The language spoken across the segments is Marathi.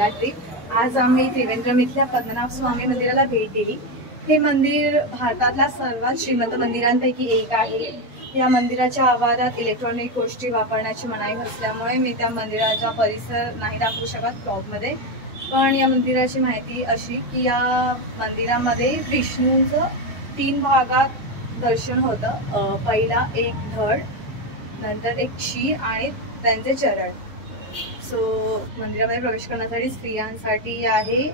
पहिला ट्रिप। आज आम्ही त्रिवेंद्रम इथल्या पद्मनाभ स्वामी मंदिराला भेट दिली। हे मंदिर भारतातल्या सर्वात श्रीमंत मंदिरांपैकी एक आहे। या मंदिराच्या आवारात इलेक्ट्रॉनिक गोष्टी वापरण्याची मनाई असल्यामुळे मी त्या मंदिराचा परिसर नाही दाखवू शकत ब्लॉगमध्ये। पण या मंदिराची माहिती अशी की या मंदिरामध्ये विष्णूचं 3 भागात दर्शन होतं। पहिला एक धड, नंतर एक शीर आणि त्यांचे चरण। सो मंदिरामध्ये प्रवेश करण्यासाठी स्त्रियांसाठी आहे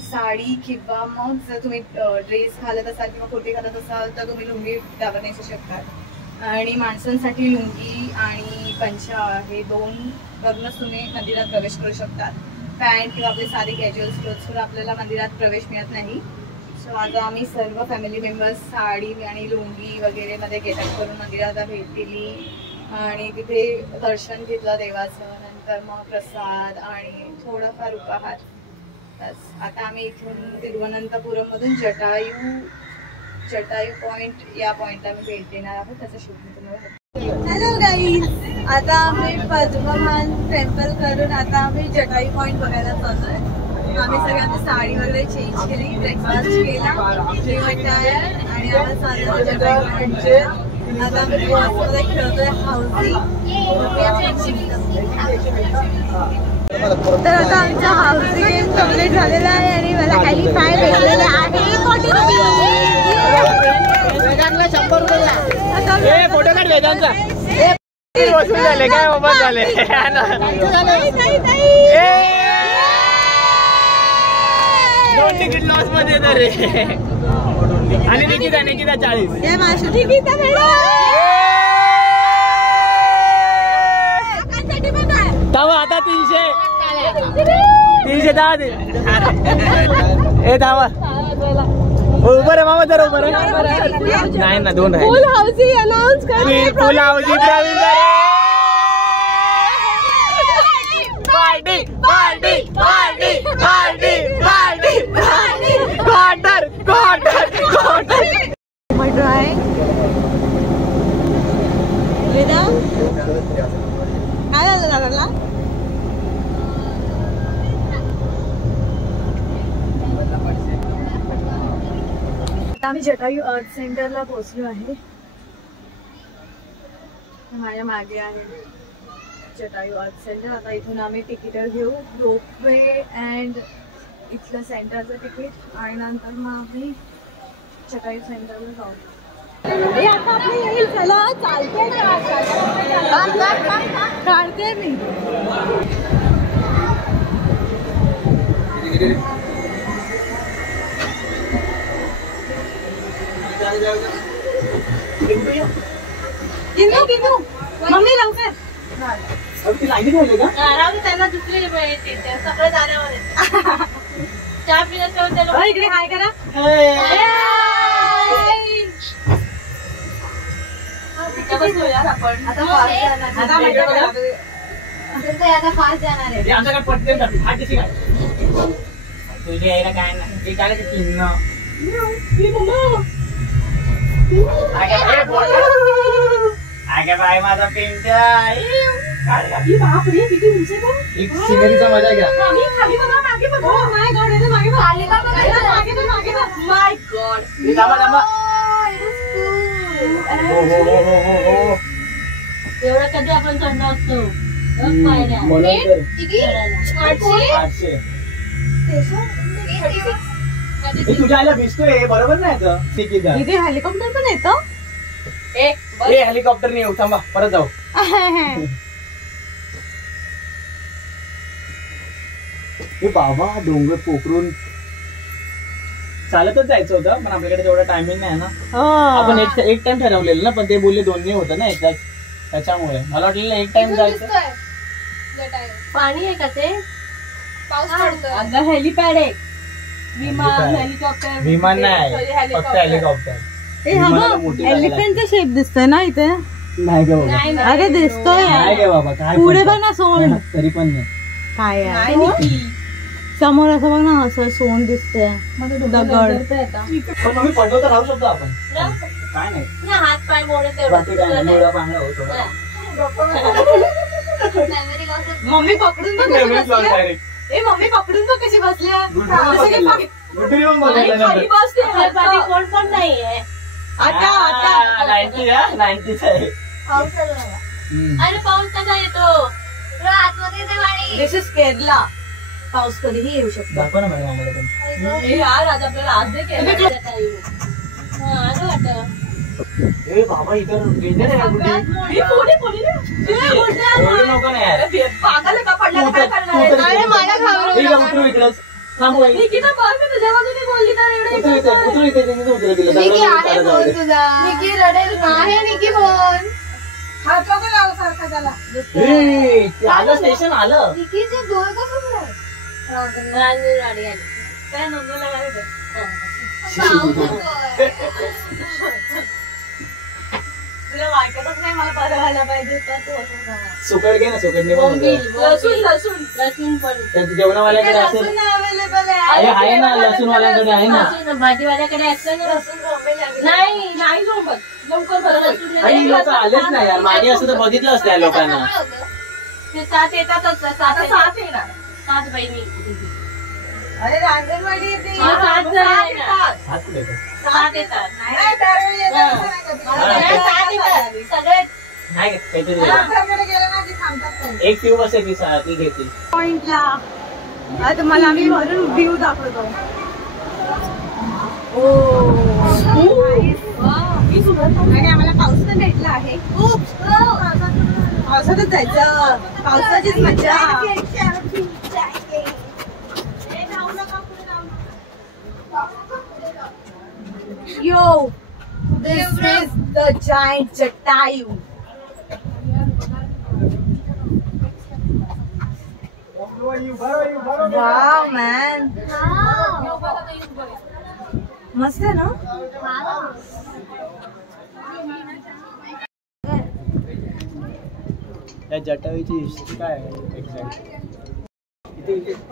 साडी किंवा मग जर तुम्ही ड्रेस घालत असाल किंवा कुर्ती घालत असाल तर तुम्ही लुंगी त्यावर नेसू शकतात। आणि माणसांसाठी लुंगी आणि पंचा हे 2 वरूनच तुम्ही मंदिरात प्रवेश करू शकतात। पॅन्ट किंवा आपले साधे कॅज्युअल क्लोथ्सवर आपल्याला मंदिरात प्रवेश मिळत नाही। सो आता आम्ही सर्व फॅमिली मेंबर्स साडी आणि लुंगी वगैरे मध्ये गेटअप करून मंदिराला भेट दिली आणि तिथे दर्शन घेतलं देवाचं। नंतर मग प्रसाद आणि थोडंफार उपहार। बस आता आम्ही इथून तिरुवनंतपुरम मधून जटायू पॉइंट या पॉइंटला मी भेट देणार आहोत। त्याचा शूट मी तुम्हाला। हॅलो गाईज, आता आम्ही पद्मनाभ टेम्पल करून आता आम्ही जटायू पॉइंट बघायला चाललोय। आम्ही सगळ्यांनी साडी वगैरे चेंज केली, ब्रेकफास्ट केला आणि आता चाललो जटायू पॉइंटच्या। आता आम्ही बसमध्ये खेळतोय हाऊसी। तर आता आमचा हाऊसी गेम कम्प्लीट झालेला आहे आणि मला हेलिपॅड भेटलेला आहे 40 रुपये। 100 रुपये फोटो काढ वेदांचा वसूल झाले काय बाबा झाले। दोन तिकीट लॉस मध्ये येतात रे। आणि निकिता 40 थांबा आता 300 10 दे। ए थांबा उभं रे मामा, जरा उभं रे। नाही ना 2 आहे। फुल हाऊसी अनाउन्स कर। Full housie Praveen party party party party party quarter quarter quarter. My drawing वेदा काय झालं लागला? आम्ही जटायू अर्थ सेंटरला पोहोचलो आहे। माझ्या मागे आहे जटायू अर्थ सेंटर। आता इथून आम्ही तिकीट घेऊ, रोपवे अँड इथलं सेंटरचं तिकीट आणि नंतर मग आम्ही जटायू सेंटरला जाऊ। आता आपली येईल, चला चालते काढते मी। किनू मम्मी लवकर त्यांना दुसरे सगळं जाण्यावर चहा पिण्याच्या इकडे हाय करा। आपण आता फास्ट जाणार आहे। आमच्याकडे पटकन तुझ्या यायला काय नाही काय चिन्ह आगे बाय माझा पिंट्या। बापरे किती उंच आहे। एक सिनेरीचा मजा घ्या। खाली बघा, मागे बघा। ओ माय गॉड, हे मागे बघा, खाली का बघा, मागे बघा। माय गॉड, हे थांबा। हो एवढं कधी आपण चढलो असतो। तुझ्या आईला भिजतोय बरोबर नाही। इथे हेलिकॉप्टर पण येतं। हेलिकॉप्टर नाही येऊ, थांबा परत जाऊ। बाबा डोंगर पोखरून चालतच जायचं होतं पण आपल्याकडे तेवढा टायमिंग नाही ना। आपण एक टाइम ठरवलेलं ना, पण ते बोलले 2 नाही होतं ना एकदाच, त्याच्यामुळे मला वाटलेलं एक टाइम जायचं। पाणी आहे का ते? पाऊस पडतोय। अगं हेलिपॅड आहे, विमान हेलिकॉप्टर विमान नाही, फक्त हेलिकॉप्टर। एलिफंटचा शेप दिसतोय ना इथे? नाही ग बाबा, अरे दिसतोय बाबा काय पुढे बघ ना सोंड, तरी पण नाही काय समोर असं बघ ना, असं सोंड दिसतंय दगड। पण पडलो तर राहू शकतो आपण, काय नाही हात पाय मोडत मम्मी पकडून बघ कशी बसल्या. ए मम्मी पकडून बघ कशी बसल्या. खाली बसते कोण पण नाहीये. आता आता 90 आहे. अरे पाऊस कसा येतो. दिस इज केरला. पाऊस कधीही येऊ शकतो. दाखवा ना मॅडम आम्हाला पण. यार आज आपल्याला आज नाही केलं. ए बाबा इथं डेंजर आहे नको ना यार. पागल का पडला काय करणार. अरे मला घाबरवलं. उतरू इकडंच थांब. निकिता बघ मी तुझ्या बाजूने बोलली तर उतरू इथे दिलं. निकी आहे फोन तुझा. निकी रडेल आहे. निकी फोन हात नको लावू सारखा त्याला. आलं स्टेशन आलं. निकीचे डोळे कसं उघडे. गाडी आली काय नंदूला गाडी तुला वाटतच नाही मला बरं व्हायला पाहिजे तर तू असं सुकट घे ना. सुकट लसूण पण जेवणावाल्याकडे असेल. अवेलेबल आहे ना लसूणवाल्याकडे आहे ना. भाजीवाल्याकडे असतं ना लसूण. नाही झोपत लवकर बरं. आणि लोक आलेच नाही यार. माझी असं तर बघितलं असतं या लोकांना. ते 7 येतातच. 7 येणार. 7 बहिणी. अरे रांजणवाडी येते. 7 येतात. नाही काहीतरी एक ट्यूब असेल ती घेतील पॉइंटला. आता मला आम्ही वरून व्ह्यू दाखवतो. आणि आम्हाला पाऊस पण भेटला आहे. पावसातच जायचं. पावसाचीच मजा. Yo, this is the giant Jatayu. Wow, man. मस्त आहे ना. या जटायूची हिस्ट्री काय आहे एक्झॅक्ट.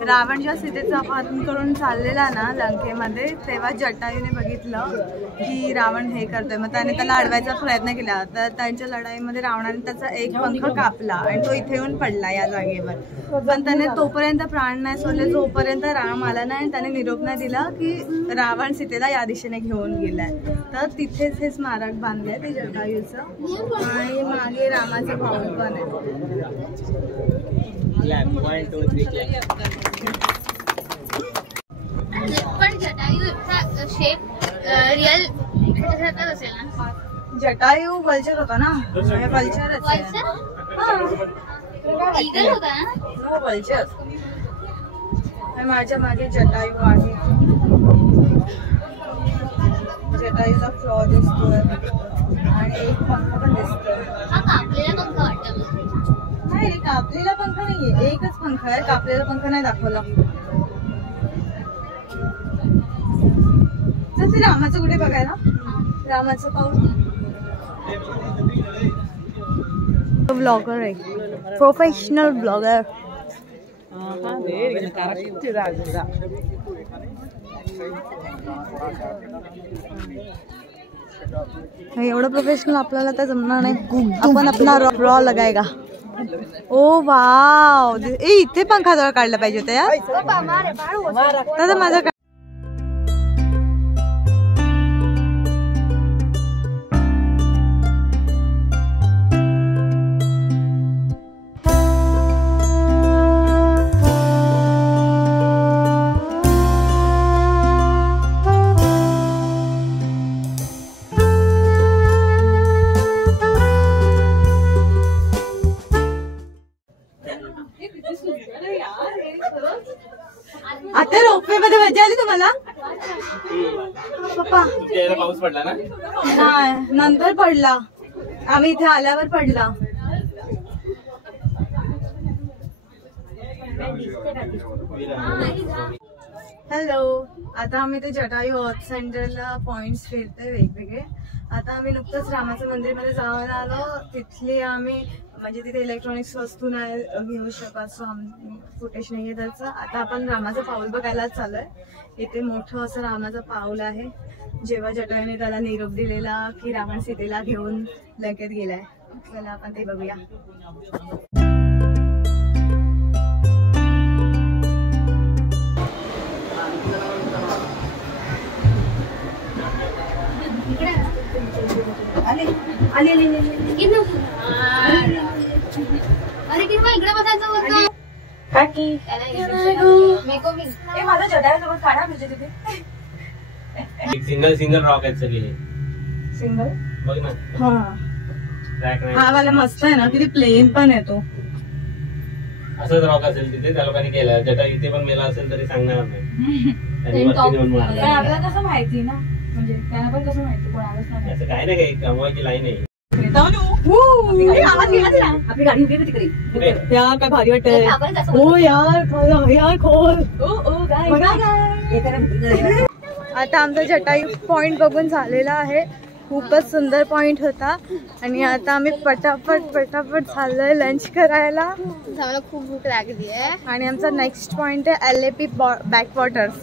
रावण जेव्हा सीतेचं अपहरण करून चाललेला ना लंकेमध्ये तेव्हा जटायूने बघितलं की रावण हे करतोय. मग त्याने त्याला अडवायचा प्रयत्न केला. तर त्यांच्या लढाईमध्ये रावणाने त्याचा एक पंख कापला आणि तो इथे येऊन पडला या जागेवर. पण त्याने तोपर्यंत प्राण नाही सोडले जोपर्यंत राम आला नाही. त्याने निरोप नाही दिला की रावण सीतेला या दिशेने घेऊन गेलाय. तर तिथेच हे स्मारक बांधलंय ते जटायूचं. आणि मागे रामाचं पाऊल पण आहे. पण जटायूचा शेप रिअल असेल ना. जटायू वल्चर होता ना. वल्चरच आहे. ईगल होता ना. हो वल्चर. माझ्या मागे जटायू आहे. जटायूचा फ्लॉ दिसतोय आणि एक पंख पण दिसतोय. हा कापलेला पंख वाटतं. नाही कापलेला पंख नाहीये. एकच पंख आहे. कापलेला पंख नाही दाखवला. तर ते रामाचं कुठे बघायला. रामाचं पाऊल. ब्लॉगर आहे. Professional blogger. एवढं प्रोफेशनल आपल्याला तर जमणार नाही. आपण अपना रॉ लगाएगा. ओ वाव. इथे पंखाजवळ काढलं पाहिजे होतं यार. दादा माझा आता रोपवे मध्ये मजा आली तुम्हाला. पप्पा पाऊस पडला ना. नाही नंतर पडला. आम्ही इथे आल्यावर पडला. हॅलो. आता आम्ही ते जटायू अर्थ सेंटरला पॉइंट्स फिरतोय वेगवेगळे. आता आम्ही नुकतंच रामाचं मंदिर मध्ये जाऊन आलो. तिथली आम्ही म्हणजे तिथे इलेक्ट्रॉनिक्स वस्तू नाही घेऊ शकत. सो आम्ही फुटेज नाही आहे त्याचं. आता आपण रामाचं पाऊल बघायला चाललोय. इथे मोठं असं रामाचं पाऊल आहे. जेव्हा जटायूने त्याला निरोप दिलेला की रावण सीतेला घेऊन लंकेत गेलाय. चला आपण ते बघूया. अरे किंवा इकडे बसायचं होतं. माझा जटासोबत काढा म्हणजे तिथे सिंगल रॉक आहेत सगळे. सिंगल बघ ना. ट्रॅक नाही. हा वाला मस्त आहे ना, किती प्लेन पण येतो. असंच रॉक असेल तिथे त्या लोकांनी केलं. जटा इथे पण मेला असेल तरी सांगणार नाही. त्यांनी वरती नेऊन मारलं. आपल्याला कसं माहिती ना, म्हणजे त्यांना पण कसं माहिती कोण आलंच नाही. असं काय नाही, काही कमवायची लाईन आहे. आपली गाडी उभी तिकडे. यार काय भारी वाटत. हो यार यार खोल. आता आमचा जटायू पॉइंट बघून झालेला आहे. खूपच सुंदर पॉइंट होता आणि आता आम्ही पटापट चाललोय लंच करायला. मला खूप भूक लागली आहे. आणि आमचा नेक्स्ट पॉइंट आहे LAP बॅकवॉटर्स.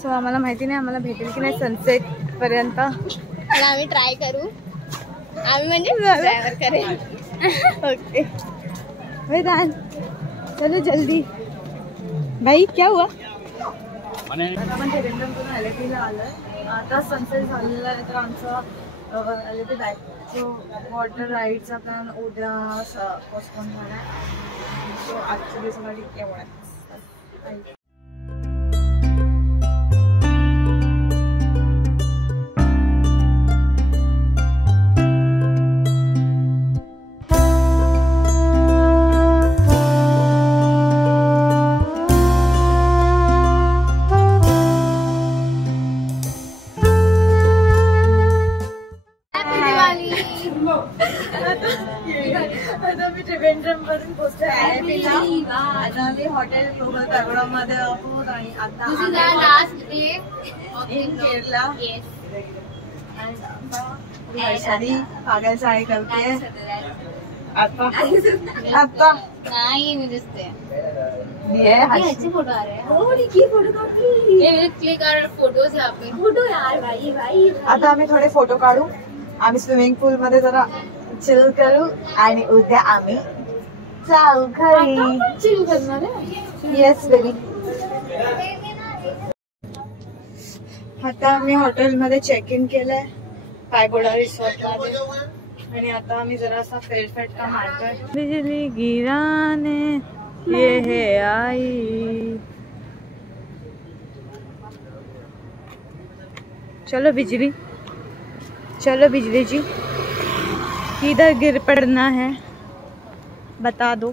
सो आम्हाला माहिती नाही आम्हाला भेटेल की नाही सनसेट पर्यंत. पण आम्ही ट्राय करू. आम्ही म्हणजे ड्रायव्हर करेल. ओके वेदान चलो जल्दी. भाई क्या हुआ? आपण देवेंद्रमधून LAPला आलोय. आता सनसेट झालेला आहे तर आमचा LAP बॅकवॉटर राईडचा प्लॅन उद्या पोस्टपोन झाला आहे. सो आजच्या दिवसासाठी एवढाच. आता मी त्रिवेंद्रम वरून पोहोचले LAPला. आता आम्ही हॉटेल ग्लोबल पॅगोडा मध्ये आहोत आणि आता last day in Kerala. Vaishali पागल चाळी करते आता. नाही मी दिसते. फोटो आ क्लिक फोटोज यार भाई. आता आम्ही थोडे फोटो काढू. आम्ही स्विमिंग पूल मध्ये जरा चिल करू आणि उद्या आम्ही जाऊ घरी. चिल करणार आहे. Yes baby. आता आम्ही हॉटेलमध्ये चेक इन केलंय पॅगोडा रिसॉर्ट मध्ये आणि आता आम्ही जरासा फेरफटका मारतोय. बिजली गिराने ये है आई. चलो बिजली जी किधर गिर पड़ना है बता दो.